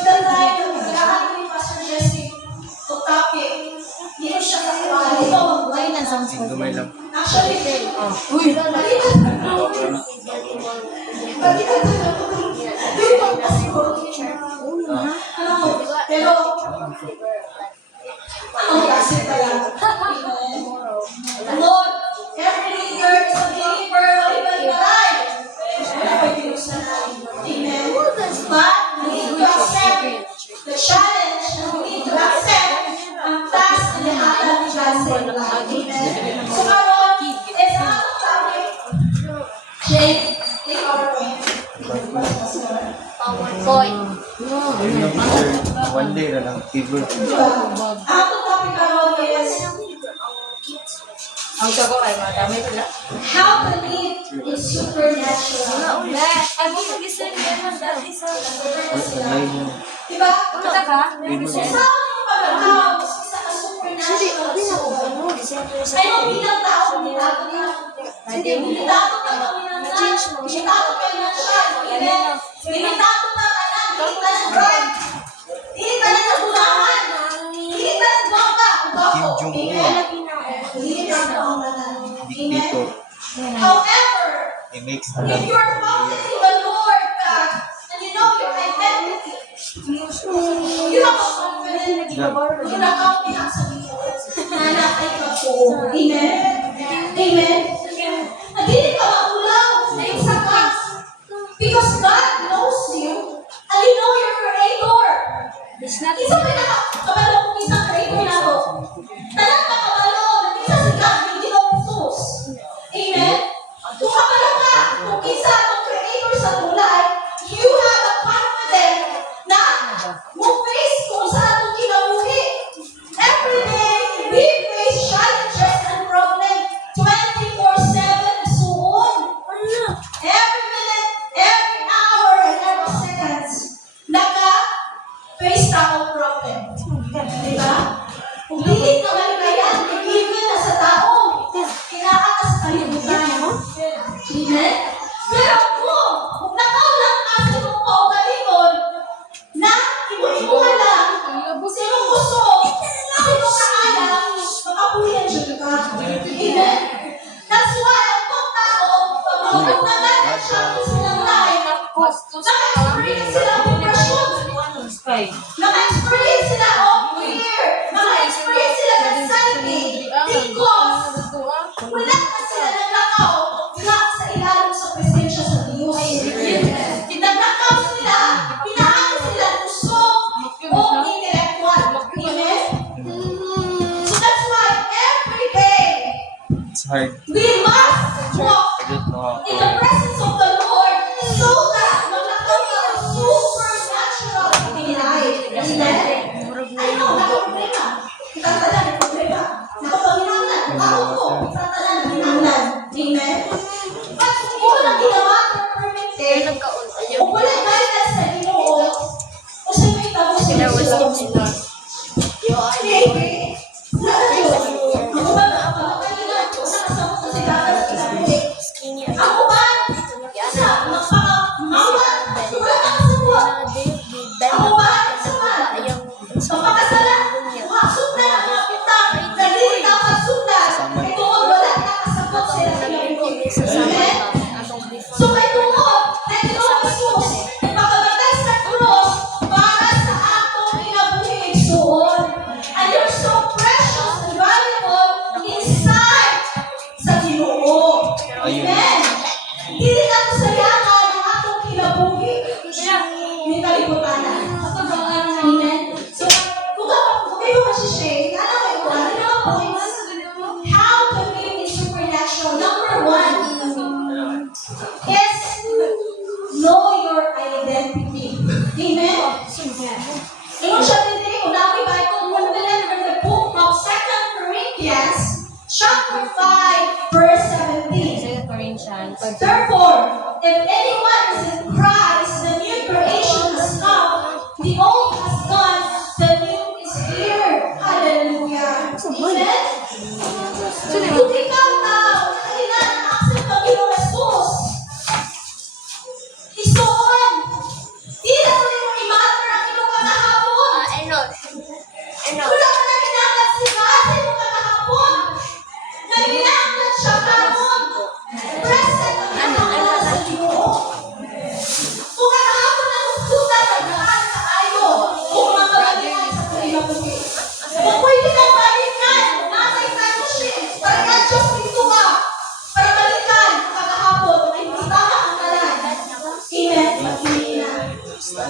Tandaan yung naglahan ni Pastor Jesse o topic. Dito siya kakawala. Ito, Ay, nang Dumay lang. actually, Uy! pero, ang kasi pala. Lord, every leader is a believer, malibay-balay. Amen. But we need to accept the challenge and we need to accept ang task na nahatan ni God sa iyo. Amen. So, karon, it's not a topic. Jake, take our point. PowerPoint. One day na lang, fever. Ang topic karon is Ang sago ay madami pala. how to live in supernatural. Ako mag-isip yan ng dati sa... Ay, mo. Diba? Punta ka? Sa ang pagkakaw, isa ka supernatural soul. Ay, mo bilang tao, binitato niya. Hindi, binitato ka na binitato. Binitato kayo na siya. Binitato ka na, hindi ka na drive. Hindi ka na nagulangan. Hindi ka na gwapa. Kim Jong-un. Hindi ka na nagulangan. Dictator. However, He makes a if lot. you are walking in the Lord, God, and you know your identity, you have a confidence, you have confidence sa Diyos, na nakay ka po. Amen? Amen? Hindi ka maulaw sa isa ka. Because God knows you, and you know your Creator. Isa pinaka-kabalo kung isang Creator na to. Talang makabalo, isa si God, hindi ko Jesus. Amen? Kung kabalo ka, kung isa ang Creator sa tulay, you have a confidence na mo face kung saan ang kinabuhi. Every day, we face challenges and problems 24/7 soon. Every minute, every hour, and every seconds, naka-face tao problem. Diba? Kung pilit na malibayan, given na sa tao, kailangan ka sa kalibutan. Amen? Pero kung nakaulang ka sa mong kaugalingon, na ibu-ibuhan lang, sinong gusto, sinong kaalam, makapuyan siya ka. Amen? That's why, ang mga tao, pag mga nalaman siya sa silang life, naka-experience sila ng depression, naka-experience sila of fear, naka-experience sila ng anxiety, because wala na sila naglakaw na sa ilalim sa presensya sa Diyos. Naglakaw sila, pinaan sila gusto o intellectual. Amen? So that's why every day, It's hard. we must walk I don't know how in the to. presence of the Lord so that maglakaw ka ng supernatural in life. Amen? Ay, no, nakaproblema. Itatala ng problema. Nakapanginanglan. Ako ko, itatala ng hinanglan. Amen? At kung walang ginawa or permitted, kung walang guidance sa Ginoo, o sa may tabo sila Maybe, wala na yun. Ako ba na ako? Kailan ko sa kasama ko si Dada sa ilalim? Ako ba? Isa, magpaka-mama. Wala na kasawa. Ako ba? Sama. Magpakasalan. Maksud na ang mga pitang. Nagdili na ang magsundan. Ay tungkol wala na kasabot sila sa ilalim. Amen? So may tungkol na Ginoo Jesus nagpakamatay sa krus para sa atong kinabuhi igsuon. And you're so precious and valuable inside sa Ginoo. Amen? Dili na ito sayangan ang atong kinabuhi. May kalibutan na. Amen? So, kung kayo masishay, alam mo ito, ano yung points? How to live in supernatural. Number 1 is know your identity. Amen? Ingon siya din, unang Bible, moving from the book of 2 Corinthians, chapter 5, verse 17. Therefore, if anyone is in Christ, the new creation has come, the old has gone, the new is here. Hallelujah. Amen? Kung ikaw tao, kailangan ang sa Panginoong Jesus, isuon. Hindi na rin mo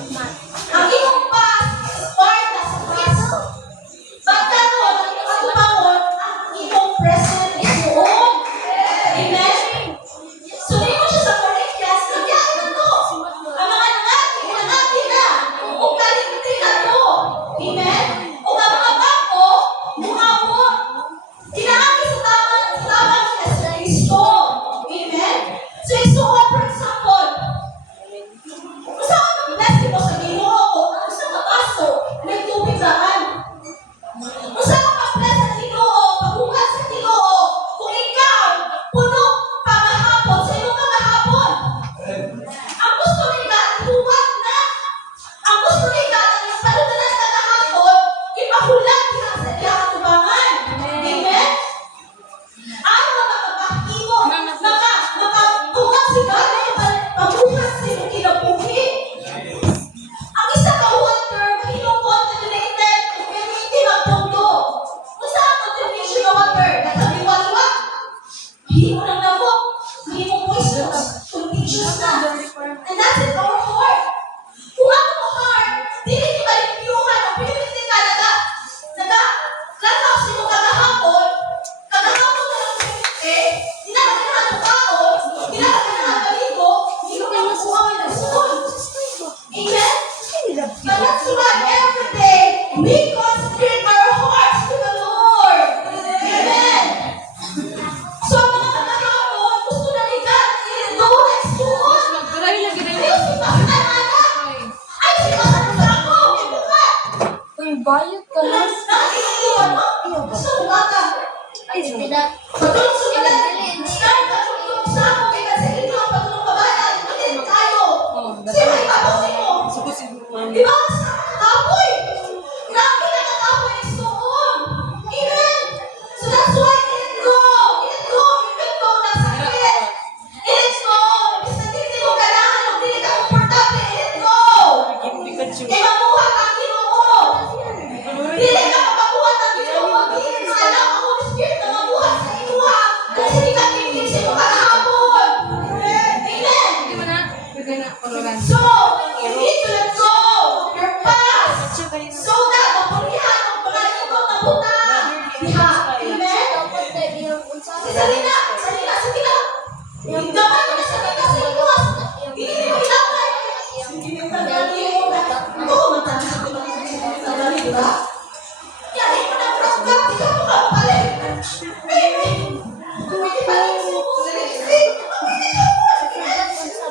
Ang imong past is part of the past. Pagkaroon, ang imong atubangon, ang imong present is buong. Amen? So, di mo siya sa Corinthians, nagyan na to. Ang mga nangati na. O kalimti na to. Amen? O ang mga bako, muhawo. Kinaagi sa tawag niya sa Kristo. Amen? So, isuon, for example, kung saan ang blessing mo sa Ginoo o kung saan ka baso, may tubig daan. Kung saan ka bless sa Ginoo, paghugas sa Ginoo, kung ikaw, puno, pagahapon, sa iyong kagahapon. Ang gusto nila, ihuwag na. Ang gusto nila, ang panunalan kagahapon, ipahulat nila sa iyong tubangan. Amen? Ang makakapakimo, makatuwag sila na paghugas sa iyong kinabuhi. Ang isa ka water, mahilong contaminated, hindi magpundo. Kung saan ang contamination ng water, nagkabiwaliwag. Mahilong ng labok, mahilong poisonous, contagious na. And that's in our heart. Kung ang mga heart, dili ko kalimutan, ang pinipili ka naglalakaw sa iyong kagahapon na lang pinipili, di na magkakaroon ng tao, di na magkakaroon ng kaligo, hindi ko kayo masuha mo ng sunod. Amen? But that's why every day we consecrate our hearts to the Lord. Amen? So, ang mga kagahapon, gusto na ni God, i-endurance suot. Magduray lagi na Ayun, si Pastor Ana. Ay, si Pastor ako. Bukat. Uy, bayot ka na. Nakakainuan mo. Gusto mo bata. Ay, tidak. Patulong sa bayan. Start patulong sa ako. Kaya sa inyo, patulong sa bayan. Matin tayo. Sino ipapasin mo? Di ba? Kapoy. Grabe na kakapoy ng suon. Amen. So that's why let go. Let go. Let go ng sakit. Let go. Basta hindi mo kailangan. Kung hindi ka komportable, let go. Kaya mamuha ka ang Ginoo. Dili ka makabuhat ang Ginoo. Dili ka alam ang Holy Spirit na mabuhat sa inuha. Kasi hindi ka titig sa iyong kahapon. Amen. Hindi mo na. Bigay na. Pulugan. So, you need to let go of your past so that mapulihan ang mga ibang nabutan. Diha. Amen? Salina. Yung gamay mo na salina sa inuha. Hindi mo ilapay. Hindi mo Oo, matalas ako lang sa dali, di ba? Yan, hindi mo na praskat. Di ka mo kapalit. Amen. Kung hindi pa rin suko sa listing, hindi ka mo.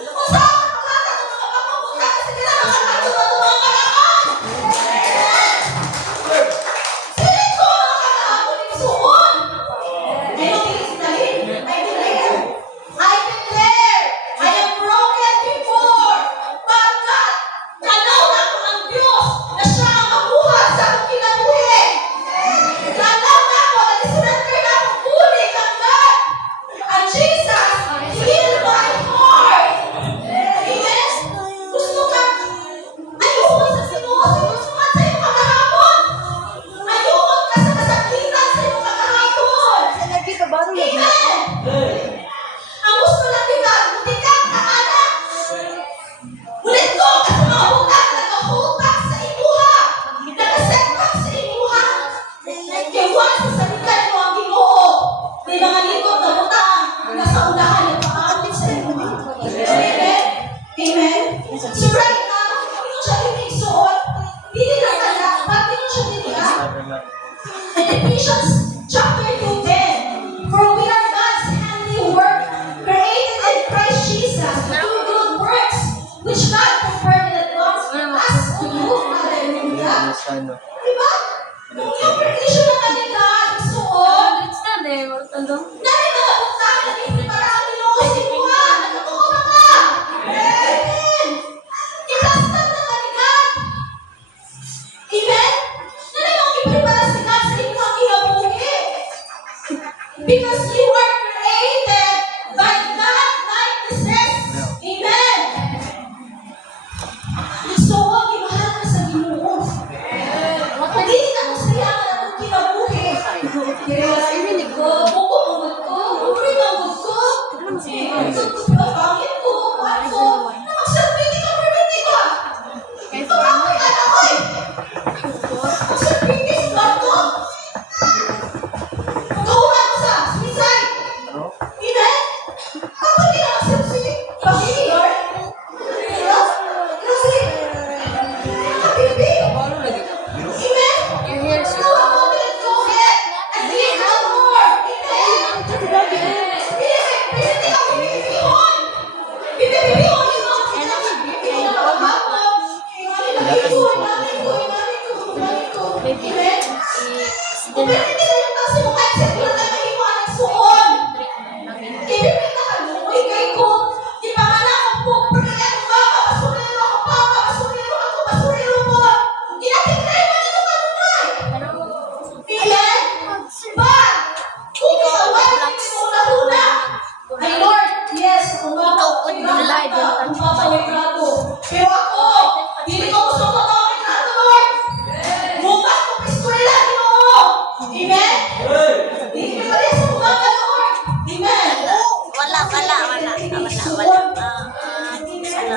O saan ka makata ng mga pamumukan kasi kailangan ka ito ng mga kalaman. Silid ko ang mga kahapon ng suon. Ayun, hindi si Dalin. I declare, I am broken before. Pagkat, tanaw na ako ang Diyos na siya ang mabuhat sa akong kinabuhi. Tanaw na ako, nag-surrender na ako fully kang God. And Jesus, heal my heart. Amen? Gusto ka, ayun sa sinusumat sa iyong kagahapon. Ayun ka sa kasakitan sa iyong kagahapon. Amen? Ang gusto lang ni God, mutikang ka anak. Ulit ko, kasi mahutak, nagkahutak sa imuha. Nagkasetback sa imuha. Nagkiwan sa salitan mo ang Ginoo. May mga likod na butang, nasa unahan ng pag-aamit sa imuha. Amen? Amen? So right now, hindi mo siya tinigsuot. Hindi na kaya, bakit mo siya tiniga? Sabi lang. In Ephesians chapter 2:10, for we are God's handiwork, created in Christ Jesus to do good works, which God prepared in advance for us to do. Hallelujah. Yes, ano. Diba? Yung prediction na kanila, suot, Understand eh. Ano? dahil mga buktaan na hindi para ang Ginoo sa imuha, nagkatuwa na ka. Amen. Ikastan na kanila. Amen? Dali mo iprepara si God sa imuha kinabuhi. Because you are created by God likeness. Amen. Gusto ko, imahal ka sa Ginoo. Hindi na ko siya ang kinabuhi. Kaya, buko mo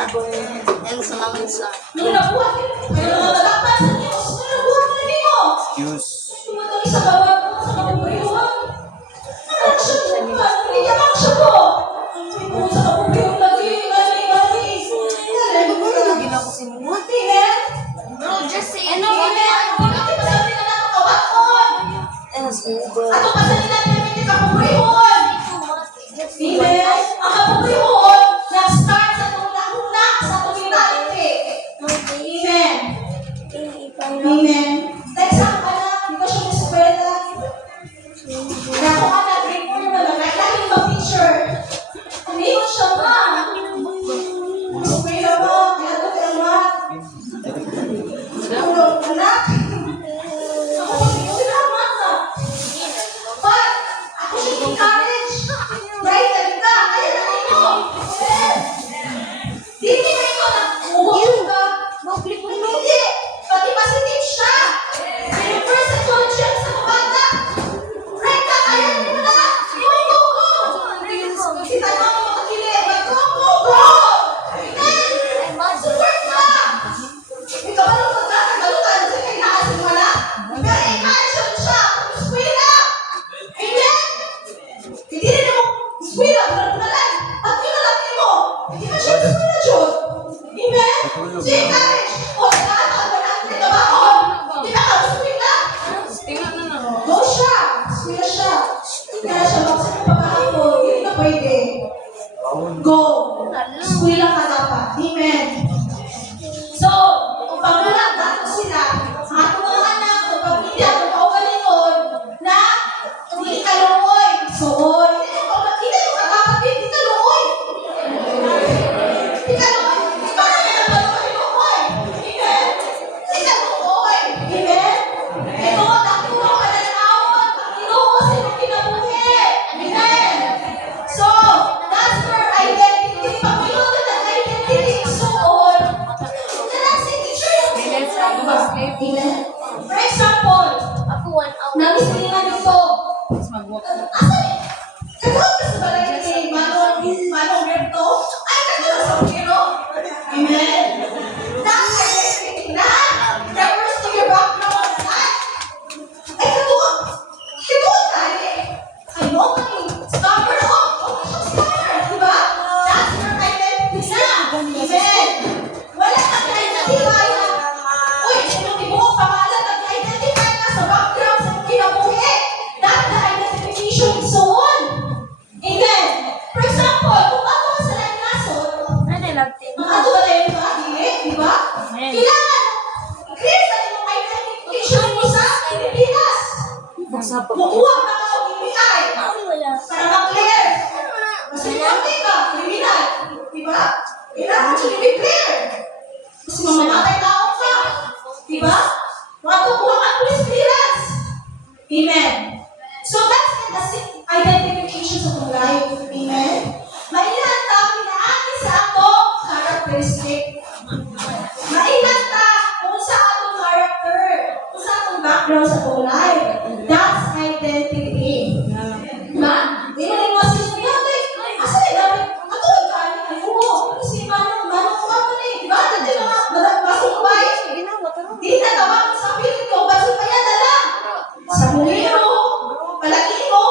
And sa namin sa Nung nabuhat, kayo mga malakpan sa Diyos, nung nabuhat mo na mo. Excuse. Tumatali sa bawat sa kapubrihuan. Action mo ba? Hindi ka action mo. Kung sa kapubrihuan lagi, lagi. Buti, men. Bro, just say Ano, men? Buti pa sabi na nakakabakon. Ato pa sa nila namin kapubrihuan. Amen. Ang kapubrihuan, nag-start sa tuna-una sa tuminalite. Amen. Amen. Dahil sa anak, di ba siya may eskwela? Kaya kung anak, grade 4 na lang, lagi mag-teacher. Umiyon siya ba? Eskwela ba? Kaya ito kaya ba? Anak? Ako mag-teacher sila, mama. But, ako siya encourage. Right, sabi ka, kaya na kayo. Hindi kayo na, umuhon ka. Hindi. Pati positive siya. Reverse psychology sa mga bata. Right ka, kaya mo na. Go. Kasi tayo mga makakilig. Go. Amen. Support ka. Ikaw ano magkakagalutan sa kailangan mo na. Pero encourage siya. Eskwela. Amen. Hindi rin mo eskwela. Meron na lang. At yun na lang mo. Hindi ka siya eskwela, Diyos. Amen. So encourage. O, nakataan ba natin ito ba? O, hindi ka eskwela. Tingnan na lang. Go siya. Eskwela siya. Kaya siya bakit sa pagkakapon. Hindi na pwede. Go. Eskwela ka dapat. Amen. So, kung paglalang dato sila, ang atong mga anak, kung pamilya, kung kaugalingon, na hindi ka luoy. So, hindi yung kakapit, hindi ka luoy. Hindi ka luoy. Hindi ka luoy. Amen. Hindi ka luoy. Amen. Ito, takuro ka na naawon. Takuro sa iyong kinabuhi. Amen. So, that's your identity. Pag-ilutan ang identity, suon. That's the teacher yung Minutes ako mag-sleep. Amen. For example, Ako 1 hour. nabisilingan dito. Tapos mag-walk. Asan eh? Kagawin ka sa balay ni Manong Berto? Ay, kagawin sa Pino? Amen. That's identity na. Refers to your background. Ay, kagawin. Kagawin ka eh. I know ka eh. Scammer na ako. Okay siya scammer. Diba? That's your identity na. Amen. Wala kang identify na. Uy, sino di mo pangalan nag-identify ka sa background sa kinabuhi. That's the identification is so on. Amen. For example, kung ako sa lainason, Ano love team? ang ato ba tayo ba? Di ba? Kailangan, i-create sa iyong identification mo sa Pilipinas. Kukuha ka ka ng BPI Wala. para ma-clear. Kasi konti ka, criminal. Di ba? Kailangan siya i-clear. Kasi mamamatay tao ka. Di ba? Makakuha ka ng police clearance. Amen. So that's the identification sa kong life. Amen. Mainan ta, pinaagi sa ato characteristic. Mainan ta kung sa atong character, kung sa atong background sa kong life. That's identity. Diba? Di mo rin mga sinabi, asa rin namin, ato ang galing, ayun, kasi manong kumama ni, diba? Dati mga basong bay, di na tawag sa pilit ko, basong pa yan na lang. Sa muliro, palagi mo,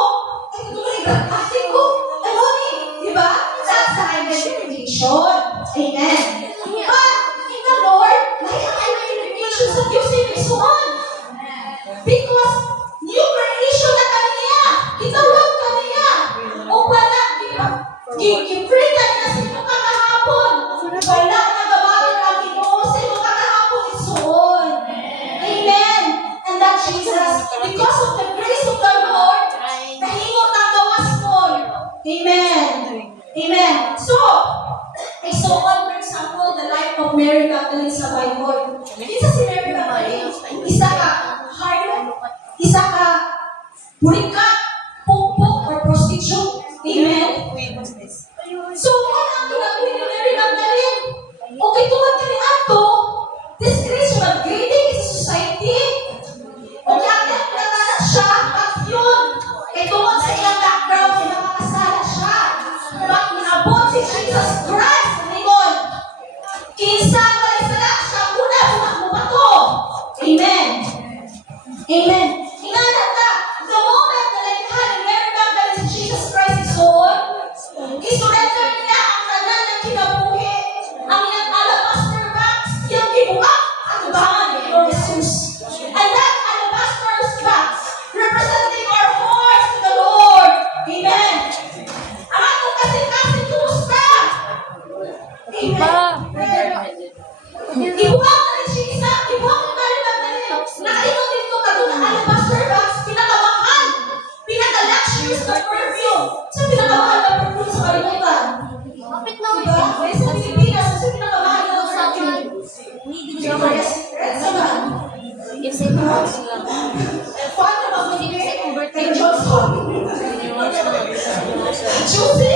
ay ito rin, acting ko, ano ni, diba? That's the identification. Amen. But, in the Lord, may ang identification sa Diyos ay Pisuan. Because, new creation na kaniya, itawag kaniya, o wala, diba? I-pray ka na sa ito kakahapon. Wala na gabagan ang Ginoo sa ito kakahapon isuon. Amen. And that Jesus, because of the grace of the Lord, nahingot ang gawas mo. Amen. Amen. So, isuon, for example, the life of Mary Magdalene sa Bible. Isa si Mary Magdalene, isa ka harlot, isa ka burikat, pukpuk, or prostitute. Amen. So, kung ang ginagawa ni Mary Magdalene, okay, tuwag kini ato, disgrace of grading in society, o kaya natala siya, at yun, kay tuwag sa iyang background, kaya makakasala siya. But inabot si Jesus Christ, ningon, Kinsa walay sala siya una bumato. Amen. Amen. Ingatan ta, the moment na naikhan ni Mary Magdalene si Jesus Christ is Lord, isurrender niya ang tanan ng kinabuhi, ang iyang alabaster box, yung gibuak at ubahan ni Lord Jesus. And that alabaster box representing our hearts to the Lord. Amen. Ang atong kasi kumusta? Amen. Ibuak na ni Jesus, ibuak na ni Magdalene. Nakainom dito katulad ng alabaster box, pinakamahal, pinaka-luxurious na perfume. Sa pinakamahal na perfume sa kalimutan. Kapit na Diba? Kaya sa Pilipinas, sa pinakamahal na perfume. Kasi ito sila. Paano mag-convert kay Johnson? Juicy?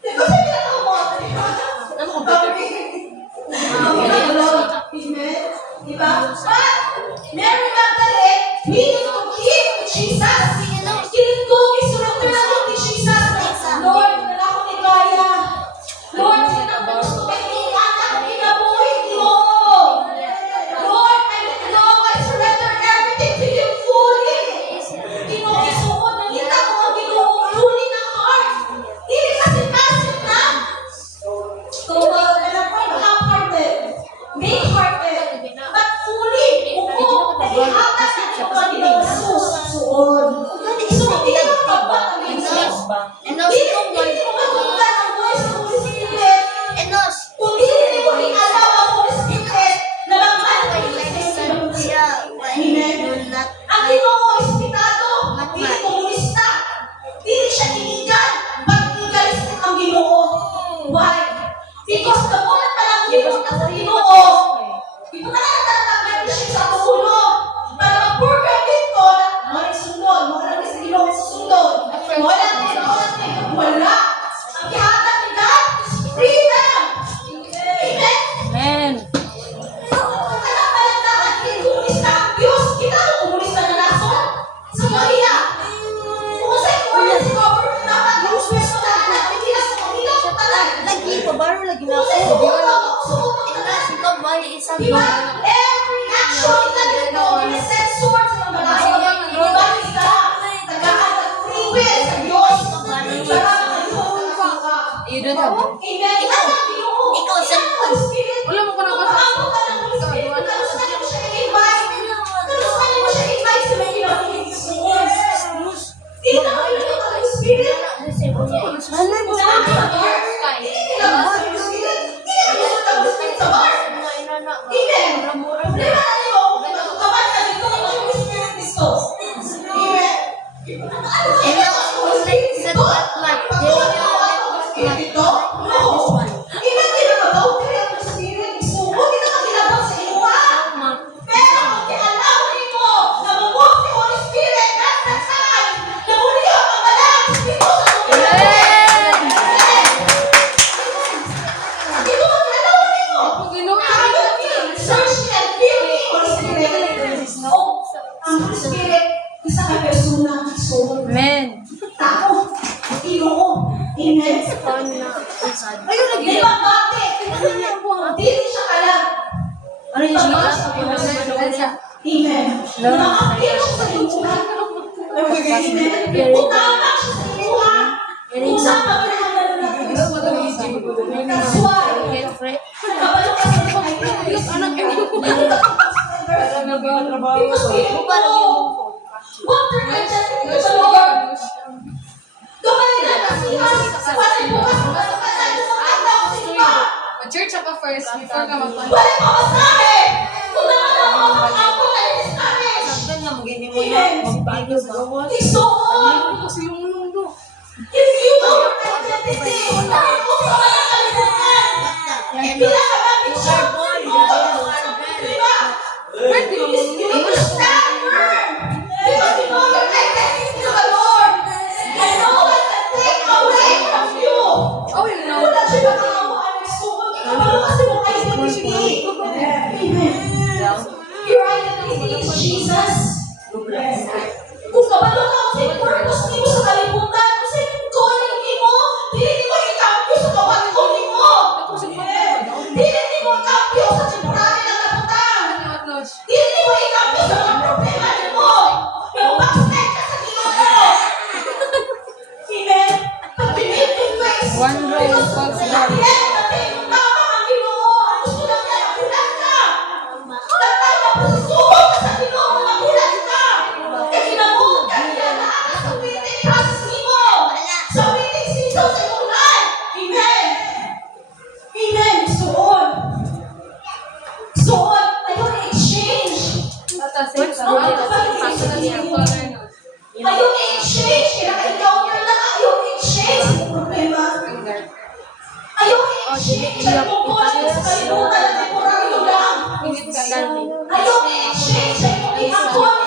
Ito sa pinakaumot. Amen. Diba? But, Mary Magdalene needed to keep Jesus. Kinitong isurrender na lang ni Jesus. Lord, wala ko ni kaya. Lord, sino ko gusto kailangan ang kinabuhi mo. Lord, I let go. I surrender everything to you fully. Ginoo, isuod na kita ko ang Ginoo fully ng heart. Hindi kasi passive na. So, half-hearted, big-hearted, but fully, upo, nahihatas na ito ang Ginoo Jesus. Suod. So, hindi ka magpapatagin siya. Hindi mo matunggan ang voice ng Holy Spirit. Enos. Kung hindi mo i-allow ang Holy Spirit na mag-manifest sa Siya. Amen. Ang Ginoo ispitado, hindi komunista. Hindi siya tinigan, but legalistic ang Ginoo. Why? Because the moment na lang Ginoo sa Ginoo, ito na lang tatag-membership sa puno para mag-program dito na mga isundon, mga lang sa Ginoo susundon. Wala din, wala. Ang kihatan ni God is freedom. Amen? Amen. Lagi pa baro lagi na ako. Ikaw ba isa Diba? Every action na dito, in-send swords ng babae. Diba? Tagaan ng free will sa Diyos. Para makalimutan ka. You don't have Amen. Ikaw ang Ginoo. Ikaw sa Holy Spirit. Wala mo ko na Umaabot ka ng Holy Spirit. Kalusan mo siya i-invite. Kalusan mo siya i-invite sa may kinabuhi sa swords. Hindi ka kailangan ng Holy Spirit. Halay mo Unahan ka sa bar. Hindi kailangan sa Holy Spirit. Hindi ka kailangan ng Holy Spirit sa bar. Amen. Diba alam mo, kapag ka dito ang Holy Spirit dito. Amen. Ano ba yan? Holy Spirit dito? Pagtuwan mo ang Holy Spirit dito? No. Amen. Hindi na mag-outry ang Holy Spirit. Isubo, hindi na makilabot sa iwa. Pero kung kialawin mo na bumuk si Holy Spirit, that's the time na muli ang pagbalang dito sa Amen. Ito ang kialawin mo. Search me and feel me, Holy Spirit. Oh, ang Holy Spirit, isa ka persona, soul. Amen. Tao, Ginoo. Amen. Ayun lagi. Di ba bakit? Dili siya kalang. Ano yung Siya. Amen. Nakakapil siya sa limuhan. Amen. Kung tama siya sa limuhan, kung saan magkakaroon na That's why, kabalo ka sa limuhan. Because we know what we're intending to the Lord. Doon na nasihan, walay bukas mo ka sa kanan mo ang tao sa iba. Mag-church ka first before ka mag-punta. Walay pamasahe. Kung naman ako ang na discourage. Amen. Isuon. If you know your identity, unahin mo sa mga kalimutan. Pinakagamit siya. Diba? You need to stand firm. Because you know your identity to the Lord. And no one can take away from you. Oh, you know. Wala siya makakawaan ng suot. Kabalo kasi mong identity. Amen. Your identity is Jesus. Kung kabalo ka kasi purpose mo sa kalimutan, kasi calling mo, hindi mo i-cambio sa kawalan mo. Amen. Sabi, tama ang Ginoo. Ang gusto lang niya, magulat ka. Tatay na pusubok ka sa Ginoo, magulat ka. Kaya kinabuot ka niya lahat sa waiting process mo. Sa waiting season sa iyong life. Amen. Amen. Suon. Suon. Ayun, exchange. Ayun, exchange. Kinaka-encounter lang. Ayun, exchange. Problema. Ayun, exchange. Ay tungkol sa kalimutan na temporaryo lang. Ayun, exchange. Ay kung iangkon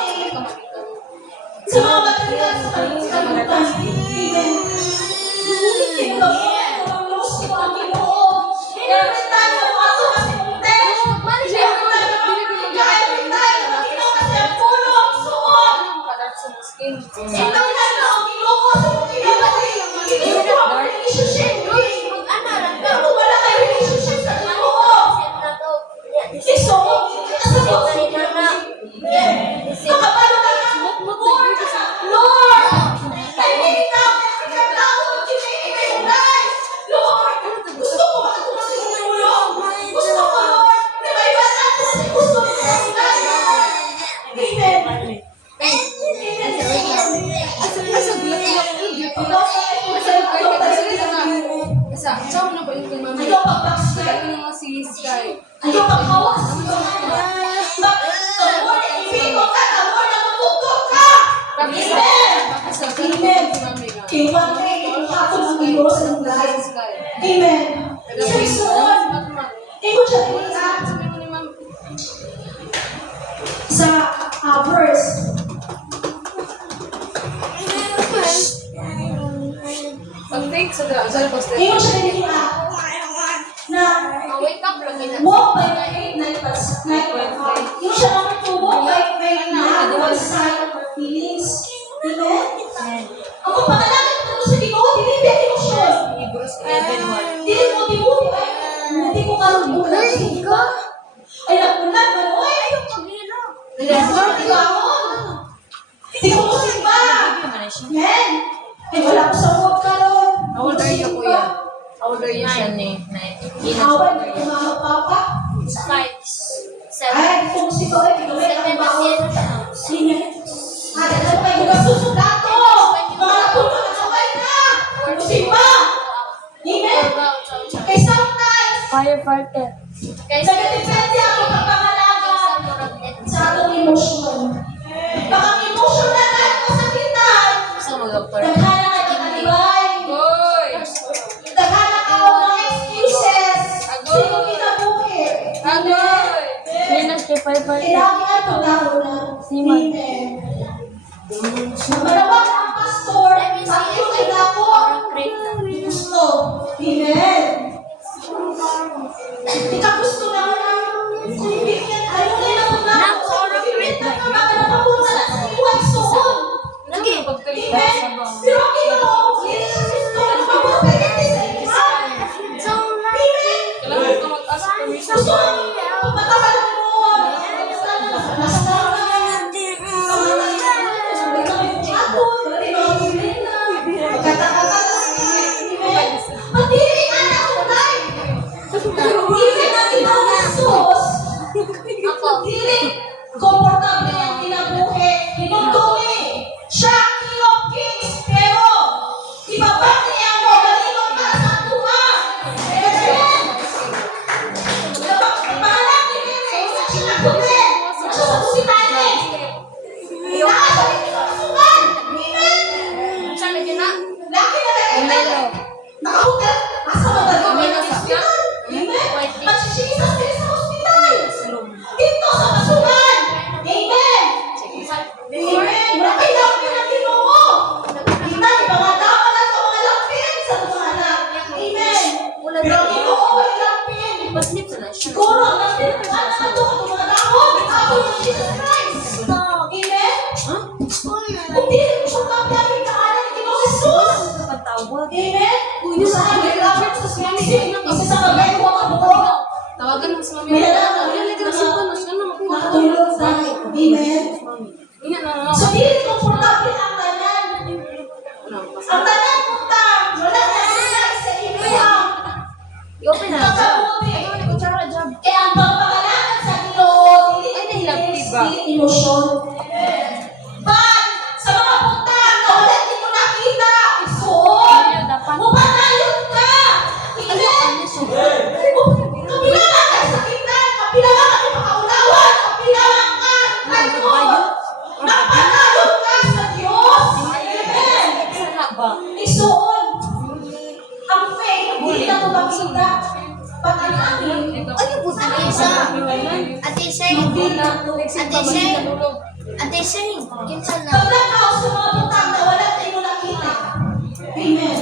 sa mga material sa kalimutan. Amen. Kinabuot ko ang Diyos ko ang Ginoo. Every time na pumasok ka sa imong tent, every time na pagpapigay, every time na Ginoo ka sa pulong, suon. Ito na ang Ginoo sa imong kinabuhi. Ito ang relationship. Pero kung wala kayo relationship sa Ginoo, isuon ka sa Diyos. Makapalo ka na, Lord, Lord, I need now every tao na kinigay mong life. Lord, gusto ko matutunan sa iyong tulong. Gusto ko, Lord, na may banat ko sa gusto mo sa life. Amen. Ayaw pag-backslide. Ayaw pag-hawas. Tawar na ibigong ka. Tawar na matugtog ka. Amen. Amen. Kay one day, ipahatol ang Diyos sa iyong life. Amen. Sa isuon. Ikaw siya tingnan. Sa verse. Ikaw siya tingnan. Na walk by faith, not by sight. Yung siya naman to walk by faith, not by sight of our feelings. Amen? Ang pangalanan ko sa Ginoo, dili ba emosyon? Dili mo tibuti ay hindi ko karubulan ka. Ay nagulat man, oy, ayaw pag-ino. Hindi ko musimba. Amen? Ay wala ko sa huwag ka ron. How old are you, kuya? How old are you, Shani? Awan, mga papa. 5, 7. Ay, kung si Toy, kinulit ang baon. Sige. Ay, alam kayo, huwag susundato. Mga napuno na sabay na. Musimba. Amen? Kay sometimes, Firefighter. nagdepende ako pagpangalaga sa atong emosyon. Baka emosyon na natin sa kitan. Naghanap ka ng alibay. Naghanap ka ng mga excuses. Sino kinabuhi? Amen? Minus kay Firefighter. Kailangan ito na una. Simon. Amen. Manawag ang pastor, pag-iusin ako. Gusto. Amen. Ika gusto na mo na. Ayaw na lang na. Bibigyan na ka mga napapunta na sa iwan suhon. Amen. Pero ang Ginoo, hindi na gusto na mabuhay sa iwan. Amen. Gusto na pagpatawa ng Lord. Basta komportable ang kinabuhi, hinundungi. Siya, King of Kings, pero ibaba niya ang magaling para sa tuwa. Amen. Pangalan ni Mary, sa sinagutin. Sa susitanin. Inaasa ni Kinasugan. Amen. Laki na tayo. Nakahutel. Asa magaling? Amen. Magsisisas din sa hospital. Dito sa kasugan. Amen. Amen. Wala kayo lapin ang Ginoo. Amen. Mga tao lang sa mga lapin sa mga anak. Amen. Pero ang Ginoo ay lapin. Siguro ang lapin ng anak na ito ang mga tao. Ikaw ng Jesus Christ. Amen. Kung di rin siya kapyamin ka anak ng Ginoo Jesus. Amen. Sa amin lapin sa swimming. Kasi sa bagay ko ang buo. Tawagan mo sa mami. May matulog tayo. Amen. So, dili komportable ang tanan. Ang tanan punta. Wala na sila sa inyo. emosyon. But, sa mga butang na wala di mo nakita, isuon, mupadayon ka. Amen. Kapilangan ka sa kitan, kapilangan ka sa makaunawan, kapilangan ka, kayo. Napadayon ka sa Diyos. Amen. Isuon, ang faith, hindi na ito makita. Pag ang amin, Ate Shane, kinsa na? paglakaw sa mga butang na wala tayo nakita. Amen.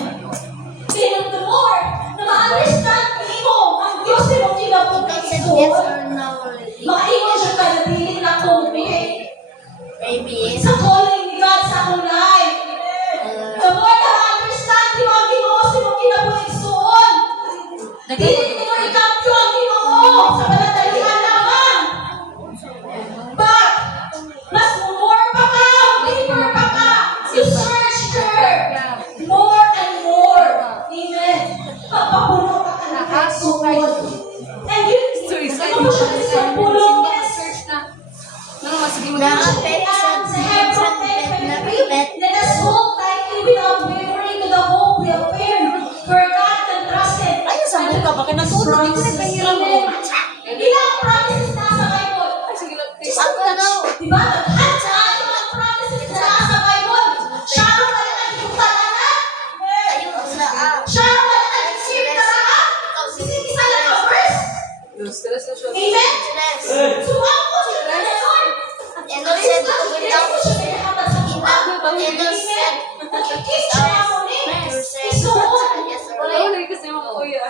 Then the more na ma-understand mo ang Diyos na mong kinabuhi Yes isuon, or no? makaingon siya ka na dili na kong Maybe. sa calling ni God sa akong life. The more na ma-understand mo ang Ginoo sa mong kinabuhi isuon, dili mo ikapyo ang Ginoo sa panandalian lamang. But, mas more pa ka, deeper pa ka, you search her more and more. Amen. Pagpapuno ka ka na isuon. And you, ano mo siya sa pulo? Let us hold tightly without wavering to the hope we have feared. For God can trust it. Ay, sa buka, bakit natuto? Hindi ko na pahiram mo. Ilang promises na sa Bible? Ang tanaw. Diba? At sa ating mga promises na sa Bible, siya ang malaking yung talaga. Ayun sa Siya ang malaking sip talaga. Isa lang ang verse. Amen? So, ang po siya na Lord. Innocent without Ako siya pinahatan sa buwan. innocent. Nakikis siya ako ni. Isuon. Yes or Wala no? yun kasi mga kuya.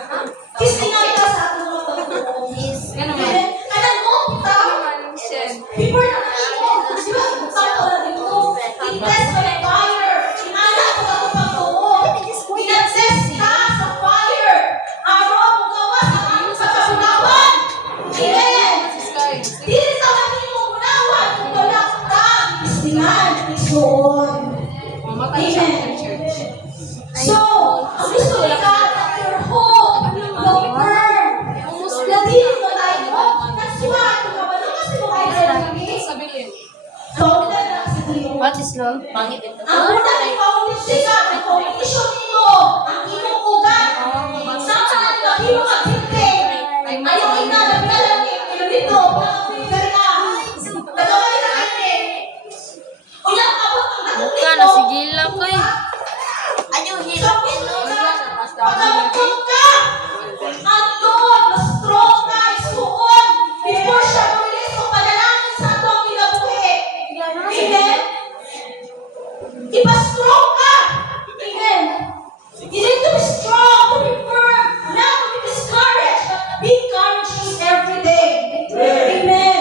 Kiss nga ito sa ating mga pagbubuo. Yes. Yan naman. Amen? Kanang mo, tao. Shen. Before na kayo, di ba? Tao na dito. I-test by fire. Inala ko ako pagbuo. I-test ka sa fire. Araw mo gawa sa aming pagkasunawan. Amen. Sky. Dili sa kami mo unawan kung wala ka. Istingan. Isuon. Mamatay siya sa church. So, ang gusto ni God at your home, your firm, na dili mo tayo, that's why, kung kabalo kasi mo kayo sa lagi, Sabi ko yun. paulan na sa Diyo. What is love? Pangit ito. Ang una ni foundation God, ang foundation nimo, ang imong ugat, sa kanan ka, imong maghinte, ayaw ina, naglalangit, kayo dito, nakapigariya, nagawin na kayo, ulang abot ang Buka nakapito, na sigila ko eh. Ayaw hirap ino. pagkabukod ka, andun, na-strong ka, isuon, before siya muli sa panalangin sa atong kinabuhi. Amen? Ipa-strong ka. Amen? You need to be strong, to be firm, not to be discouraged, but be encouraged every day. Amen?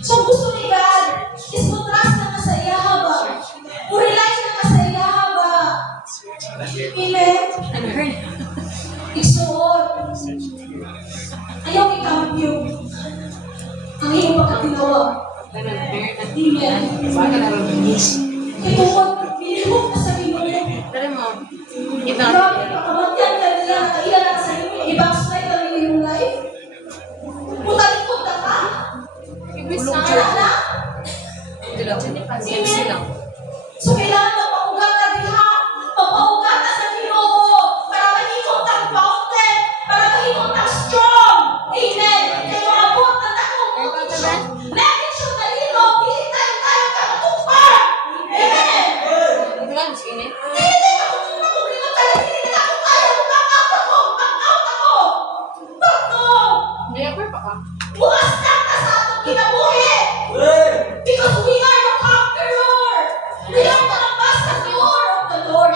So gusto ni God is to trust na ka sa iya ba? To rely na ka sa iya ba? Amen? Isuon. Ayaw ikampyo. Ang iyong pagkakinawa. Amen? Ituon, pinimok ka sa Ginoo. Tara mo. Grabe, pakamatyan ka nila, ilan na sa inyo, i-backslide ka rin yung life. Mutalikod na ka. Wala na. Amen. So, kailangan magpaugat ka diha. Magpaugat ka sa Ginoo. Para mahimong kang fountain. Para mahimong kang strong. Amen. Kaya maabot ang takong condition. Lagi siya dalilo. Dili tayo ka matupar. Amen. Dili tayo matupar kung pinagkala. Dili na ako kaya. Back out ako. Back out ako. Back out. Bukas na ka sa atong kinabuhi. Because we are the conqueror. We are the ambassador of the Lord.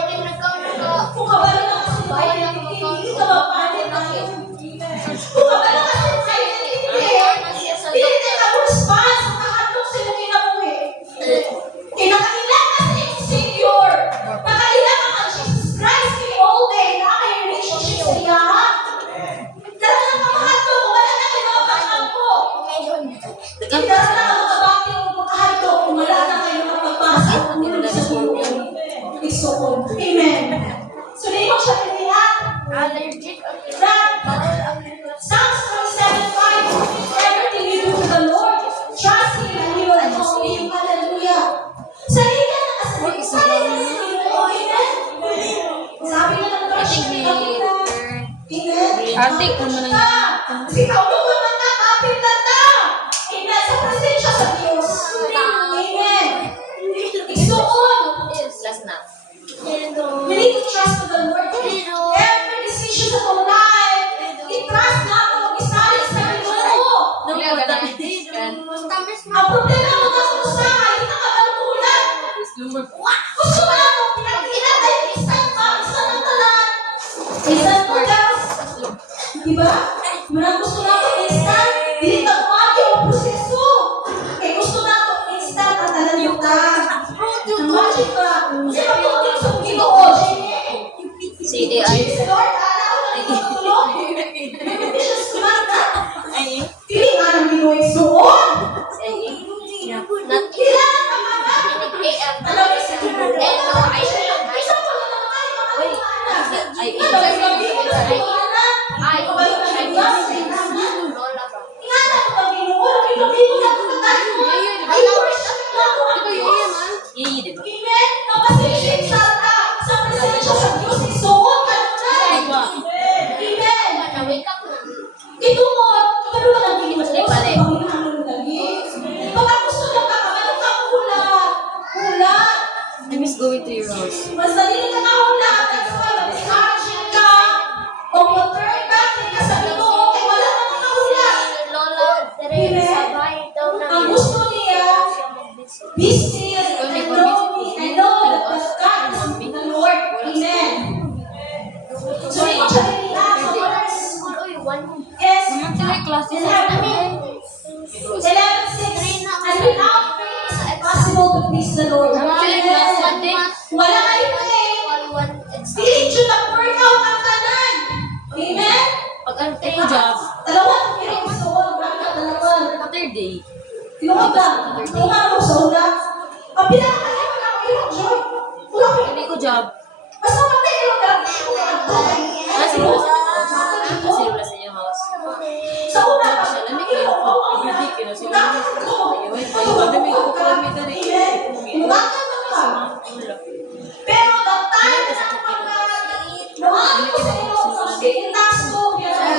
Kung kabalo na kasi yung identity, hindi ka mapalit na yun. Kung kabalo kasi yung identity, hindi ka response sa kahandog sa iyong kinabuhi. Kinakailan ka sa iyong Savior. Nakailan ka ng Jesus Christ kay all day na kay relationship sa iya. Dahil ang pamahato, kung wala na kayo makakampo. Dahil na ang kabati o pagkahato, kung wala na kayo mapagpasa, kung sa sulong. Isuon. Amen. So, di mo siya pilihan. That Psalms 27:5, everything you do to the Lord, trust Him Adik naman ang Kasi kaulugan man na, kapit na ta. Amen. Sa presensya sa Diyos. Amen. Igsuon. last na. We need to trust to the Lord. Every decision sa kong life, i-trust na ako, isalis sa Ginoo. Wala ka na. Kan. Ang problema mo na sa usahay, hindi na kabalukulan. Gusto na ako, pinag-inatay, isang ng talan. Isang tugas. Diba? Muna gusto na ako instant, hindi na kumagi o proseso. Eh gusto na ako instant at talan yung ta. Magic ka. Kasi pagtutin sa Ginoo, CDI. Lord, alam ko na ito tulong. Hindi siya sumanda. Ay. Pili nga ng Ginoo igsuon. Not Kailangan ka mga. AM. Alam mo sa Ginoo. Hello, I should. Isa pa lang naman yung mga Wait. anak. Ay, Ano ba yung gabi mo sa mga anak? Ay, Kabalo ka ng Diyos. Lola ba? Ingatan ko kang Ginoo. Gabi mo na ito tayo. Ay, worship na ako. Yeye, di ba? Amen. Napasilisip sa sa presensya sa Diyos. Isuot ka na. Amen. Wake up na. Ito mo, kabalo ka ng Ginoo. Ay, pare. Baka gusto lang ka, kabalo ka ulat. Ulat. I miss going to your house. Mas dali ka na ulat. That's why, mag-discourage ka. O mag-turn back, hindi ka sa Ginoo. Kaya wala ka mga ulat. Lola, tere, sabay daw na. Ang gusto niya, business, and know me, I know that God is the Lord. Amen. So, ito siya rin yes, Classes and have me. 11:6. And without faith, it's impossible to please the Lord. Amen. Wala kayo faith. Dili siya nag-workout ang tanan. Amen. Pag ano ko job, Dalawa, pero gusto ko, bakit dalawa? Saturday. Yung ka, yung ako sa una. Ang pinakakaya ko lang yung job. Wala ko. Hindi ko job. Basta matay yung lang. Kasi mo sa house. Kasi wala sa inyo house. Sa una ka. Siya, lamig kayo ako. Ridiculous. Yung ayun, bayo ka lamig ako kung lamig ka rin. Pero the time na naman ko sa iyo sa sintas ko. Ano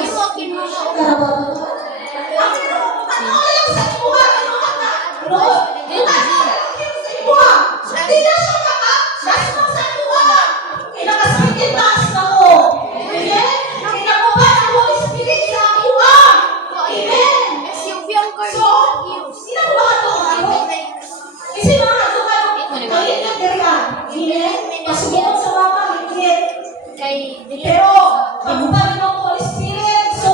lang sa ibuha? Hindi na siya maka-access mo sa ibuha. Kinakasbitin taas na ko. Amen? Kinakuha ng Holy Spirit sa ibuha. Amen? So, sino ba ito? Kasi mga ito kayo, maliit ka rin. Amen? Masubukan sa mga higit. Pero, ibuha rin ang Holy Spirit. So,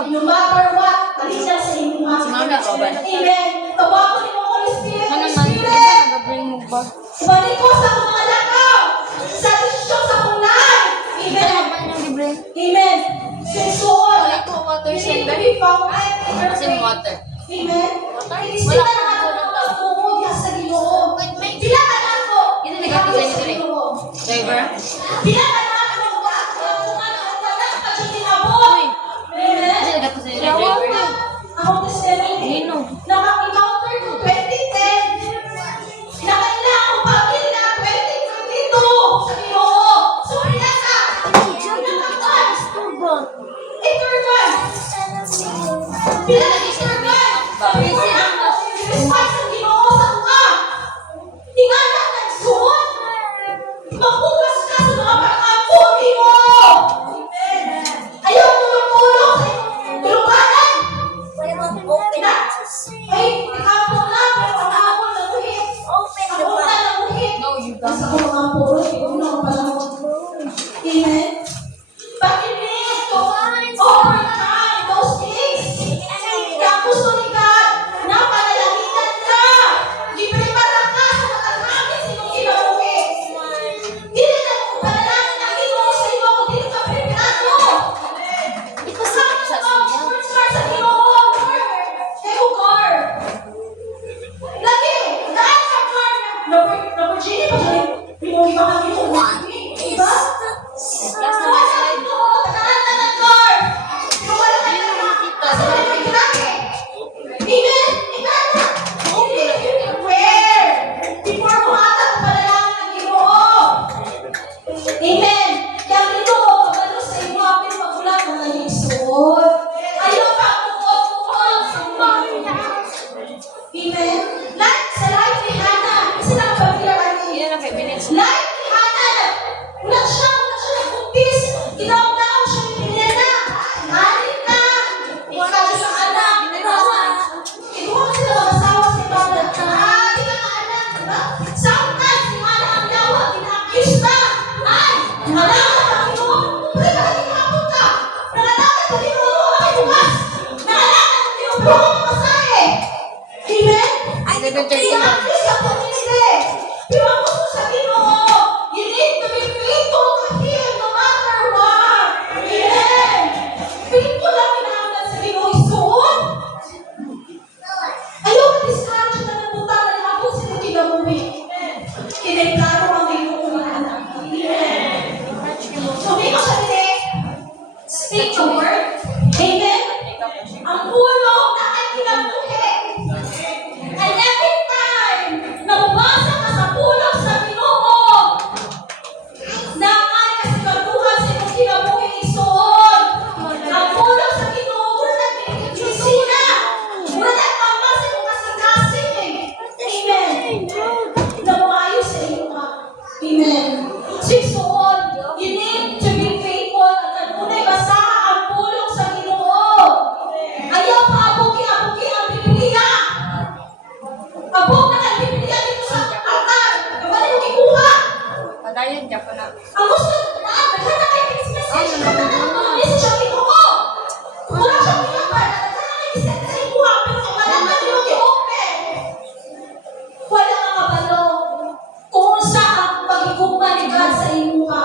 no matter what, palitan sa inyong mga Mami ko ba? Amen. Tawagan niyo ang Holy Spirit. Ano Holy man, Spirit. nag-bring mo ba? Ibalik ko sa mga lakaw. Sa desisyon sa kong life. Amen. Amen. Sensual. Wala ko water Hindi sender. be found at Kasi water. Amen. Inisita na ako ng pagtuhod sa Ginoo. Bila ka na ako. Yun ang nag-represent ni Dre. Driver? Bila ka na ako. Kung ano, tanak ka siya tinabot. Amen. Kasi nag-represent ni driver. Ako testimony. Nino. Naka-encounter ko 2010. Nakailangan ko pamilya 2022 sa Ginoo. So, bila ka. Eternal. Bila ka eternal. Bila ako. I-respect sa Ginoo sa mga. Tingala ka nagsuot. Magbukas ka sa mga pag-apo, Ginoo. Ayaw tulong-tulong sa iyong tuluganan. Ay, ikaw mo na, pero ako naguhit. Ako na naguhit. No, you Basta ko mga puro, yung mga panahon. Amen? But you need to overcome those things. Kaya gusto ni God Inaw-naw siya ni Milena. Anin ka. Ikaw sa anak. Ikaw sila mag-asawa si Pablo. Di ka anak, diba? Sometimes, yung anak ang yawa, ina-accuse na. Ay, anak ka, Panginoon. Kaya nakikapot ka. Nakalakat ka din mo ang bukas. Nakalakat ka din mo ang masahe. Amen? I-accuse ka po nila. Pero ang gusto sa Ginoo, you need to be faithful to Him no matter what. Amen? Faithful lang pinahanggan sa Ginoo. Isuon. Ayaw ka-discourage na nagpuntahan na ako sila kinabuhi. Kinaiklaro ang Ginoo ng anak. Amen? So, may masabi, speak the word. Amen? Ang ulo na ay kinabuhi. And every time na bumasa ka sa pulong sa Ginoo, na ay kasiguraduhan sa iyong kinabuhi isuon. Ang pulong sa Ginoo, mura na pinag-isina. Mura na tama sa iyong kasing-kasing. Amen. Na maayo sa iyo ka. Amen. Sisuon, you need to be faithful at kanunay basaha ang pulong sa Ginoo. Ayaw paabuki-abuki ang Biblia. Abog na ang Biblia dito sa altar. Kabali mo kikuha. Padayon ka pa na. Ang gusto na nagkana kay text message. Nagkana message ang Ginoo. Wala siyang pinapal. Nagkana kay message sa ikuha. Pero kung wala ka nyo i-open. Wala ka kabalo. Kung sa ang pag-ikupan ni God sa imuha.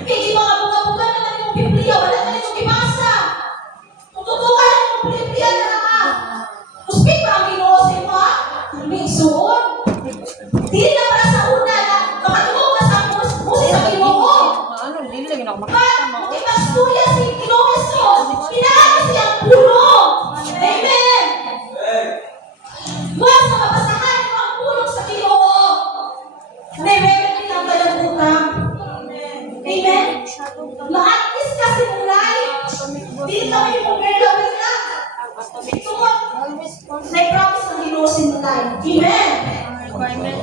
Hindi mga buka-buka naman yung Biblia. Wala ka nyo ibasa. Kung tutukan na yung Biblia na naman. Muspik ba ang Ginoo sa imuha? May suon. Dili na para sa una na makatulog ka sa musi sa Ginoo. Ano, hindi lang ako But, makita mo. ipasturya si Ginoo Jesus, pinahagi siyang pulong. Amen. Buwan sa mabasahan mo ang pulong sa Ginoo. May meron din ang kalabutan. Amen. Maatis kasi mulay. Dili kami mong meron na. Tungkol, may promise ng Ginoo si mulay. Amen.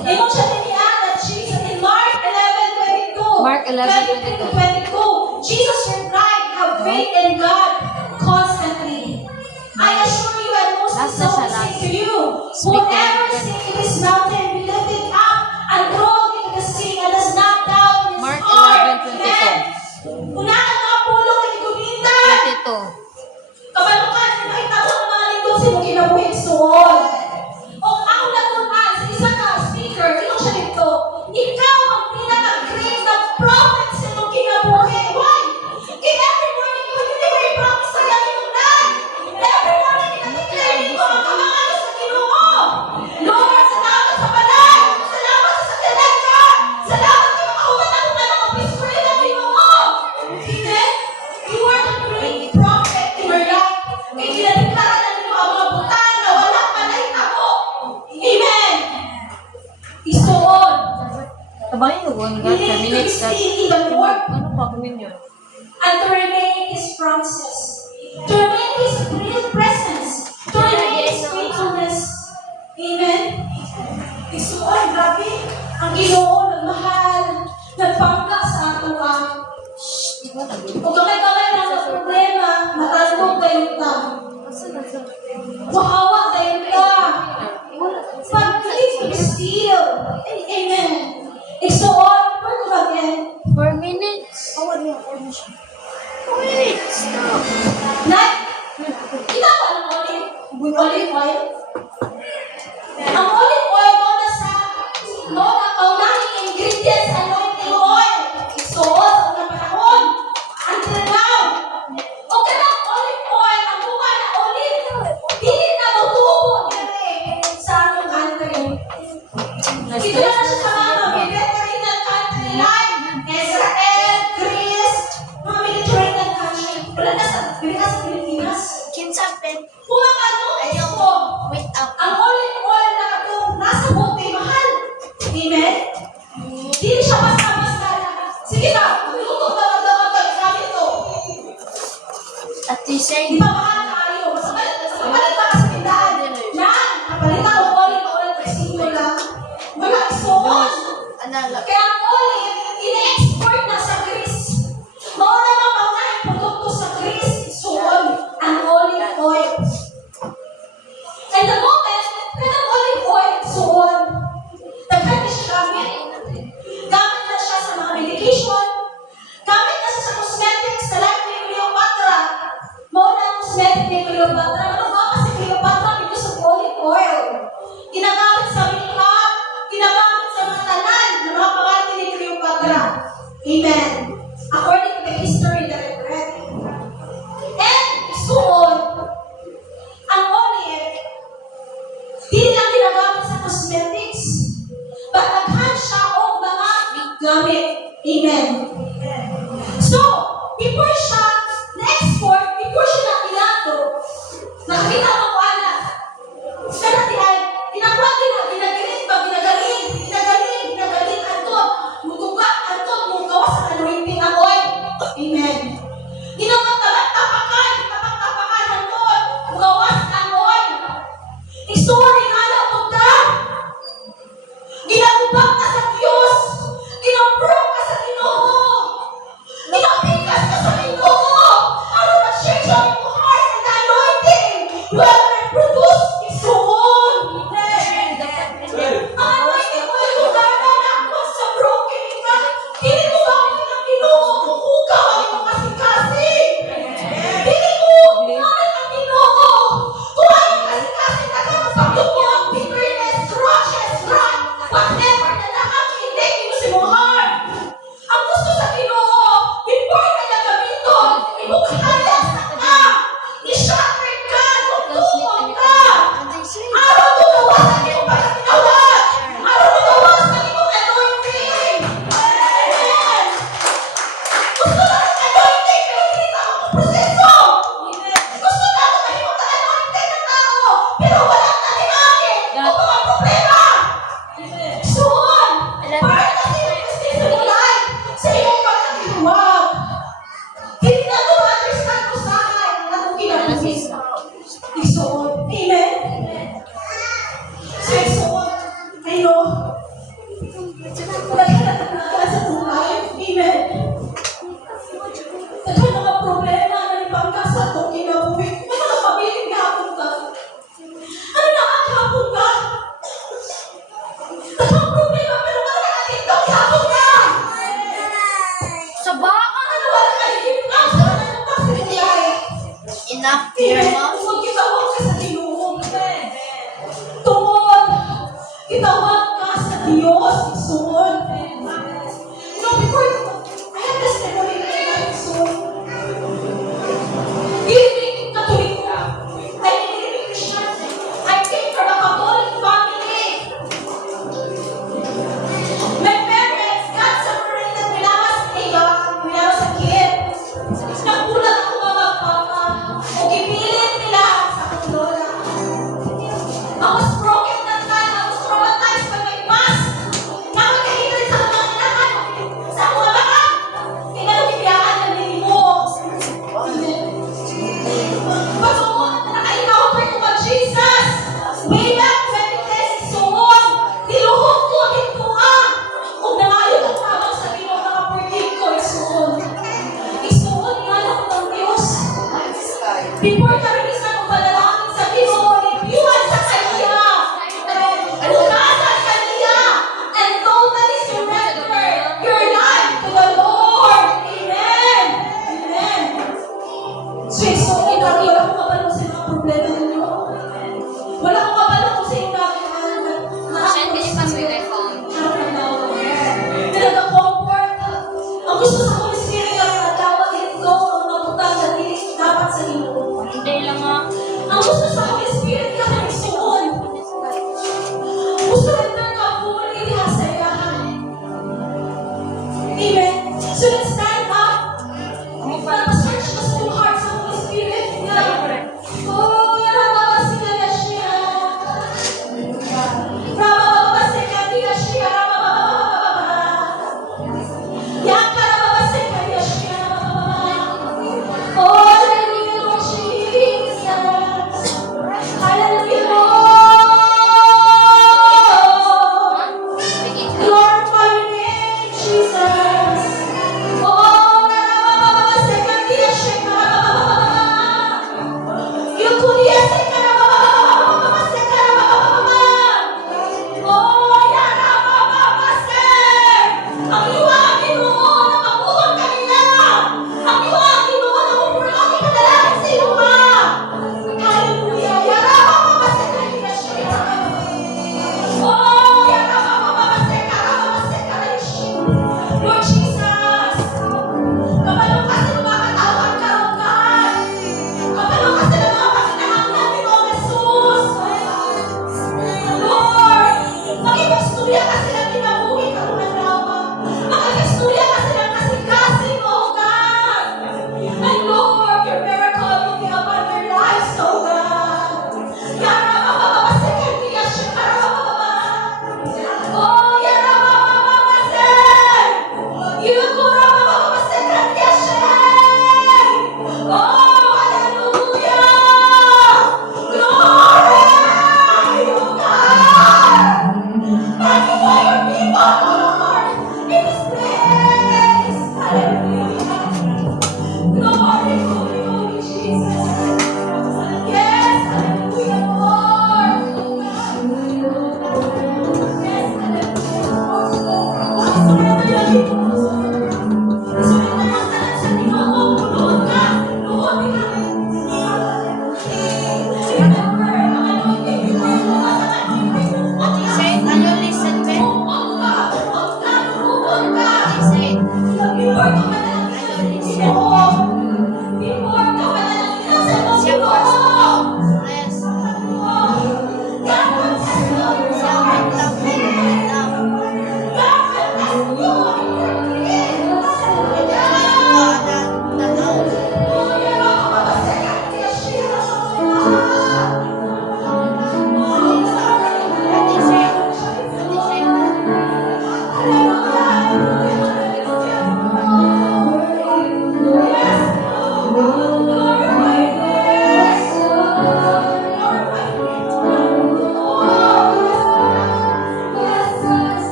Imo siya tiniyan that Jesus in Mark 11:22. Mark 11:22. Jesus replied, have faith in God constantly. I assure you and most Nasa so siya say lang. to you, Speak whoever like say to this mountain, be lifted up and thrown into the sea, and does not doubt in his Mark heart. 11:22. Amen. Unahan mga pulong na gigumitan. 22. Kabalukan, nakita ko ang mga lingkod sa mong kinabuhi suon. O ako natunan sa isa ka speaker, ino siya dito, ikaw ang pinaka-great na prophet sa mong kinabuhi. Why? Kaya every morning ko, hindi mo i-promise sa iyong life. Every morning, pinag-declare ko ang kamangalan sa Ginoo. Lord, salamat sa balay. Salamat sa satelita. Salamat sa makauman ako ka ng opiskwela ng Ginoo. Amen? You are the great prophet in your life. Kaya kinadeklara na ninyo ang mga butang na walang panahitabo. Amen. Isuon. Tabayin ko ang God, You need to be minutes still in the Lord Ano pa kumin yun? and to remain in His promises. To remain in His real presence. To remain in His faithfulness. Amen. Isuon, grabe. Ang Ginoo, nagmahal, nagpangka sa ato ang kung kamay-kamay na sa problema, matandog kayo ta. Wahawa kayo ta. But please be still. Amen. Isuon, where to again? 4 minutes. Wait, stop. Nak, kita ba ng olive? Olive oil? Ang olive oil mo na sa ang paunahing ingredients, anointing oil. Isuon sa unang panahon. Until now. O kanang olive oil, ang bunga na olive, dili na matubo dili sa atong country. Ito na siya sa mga Mediterranean country like Israel, Greece, mga Mediterranean country. Wala na sa Pilipinas. Kinsapin. Kung ano, ito, Wait up. ang olive oil na ito, nasa bote, mahal. Amen? Hindi siya basta-basta na. Sige na, luto daw gamit ito. At Di say, ba mahal tayo? Basta kapalit ka sa tindahan. Yan, kapalit ako olive oil, presino lang. Wala isuon. anala. Kaya ang olive, ina-export na sa Greece. Mauna Cleopatra. Ano ba kasi Cleopatra? Because of olive oil. Ginagamit sa makeup, ginagamit sa mga tanan ng mga pangalan ni Cleopatra. Amen. According to the history that I read. And suon, ang olive, di lang ginagamit sa cosmetics, but naghan siya o mga gamit. Amen. So, before siya na-export, before siya na-ilato, nakita mo ko anak. Kaya tinakuha ginagaling, antot, mutuga, antot, mugawa sa anointing ang oil. Amen. Tapak-tapakan, antot, mugawa sa oil. Isuri nga na mo ka. Ginagubak ka sa Diyos. Ginapro ka sa Ginoo. Ginapikas ka sa Ginoo. Ano na change of your heart and the anointing? You have been produced isuon. Ang anointing mo ay gugana na once sa broken ka. Hindi mo gamit ang Ginoo. Kukuka ang iyong kasi-kasi. Hindi mo gamit ang Ginoo. Kung ang kasi-kasi ka ka magpagdumo ang bitterness, grudges, wrath, whatever na nakakindek mo sa iyong heart. Ang gusto sa Ginoo, before ka niya gamiton, ibukalayas na ka. I-shatter ka, tutuon ka. Araw mo gawasan iyong pagkakawat. Araw mo gawasan iyong anointing. Amen. Gusto natin anointing, pero hindi tao ang proseso. Gusto natin mahimot ang anointing ng tao, pero walang talihanin. Ito ang problema. Suon, para natin ang proseso ng life sa iyong pagkakiliwag. Hindi na ito understand ko sa akin ang kinabuhi. Isuon. Amen? So, isuon. Ayo. Nagkakatagal sa buhay. Amen? Nagkakatagal mga problema na ipangka sa itong kinabuhi. May mga pabiling gahapon ka. Ano na ang gahapon ka? Nagkakatagal problema pero wala nakatindog gahapon ka. Sa baka! Ano wala nakatindog ka? Ano ka sa buhay? Enough, dear Amen. mom. Tungod kitawag ka sa Ginoo. Tungod kitawag ka sa Diyos. Isuon. You know, before I have testimony in my life, so hindi Catholic ka. I didn't Christian. I came from a Catholic family. My parents got separated when I was a kid. Nagulat ako mga papa. O gipilit nila sa akong lola. I was broken that time. I was traumatized by my past. Nakakahilig sa mga inahan. Sa mga baka. Kinalugibiyaan na nilimo. Pagsuon na naka-encounter ko kay Jesus. Way back 2010, suon. Tiluhod ko dito kung nangayon ang tawag sa Ginoo mga purtig ko, isuon. Isuon nga lang ng Diyos. Before ka rin isa kong panalangin sa Ginoo, ipiwan sa Kanya. Bukasan sa Kanya. And totally surrender your life to the Lord. Amen. Amen. So, isuon nga, wala akong kabalo sa mga problema ninyo. Wala akong kabalo kung sa inyo Send me the password I found. Nagka-comfort. Ang gusto sa Holy Spirit ay natawag ito ang mga butang na dapat sa Ginoo. Hindi lang ah. Ang gusto sa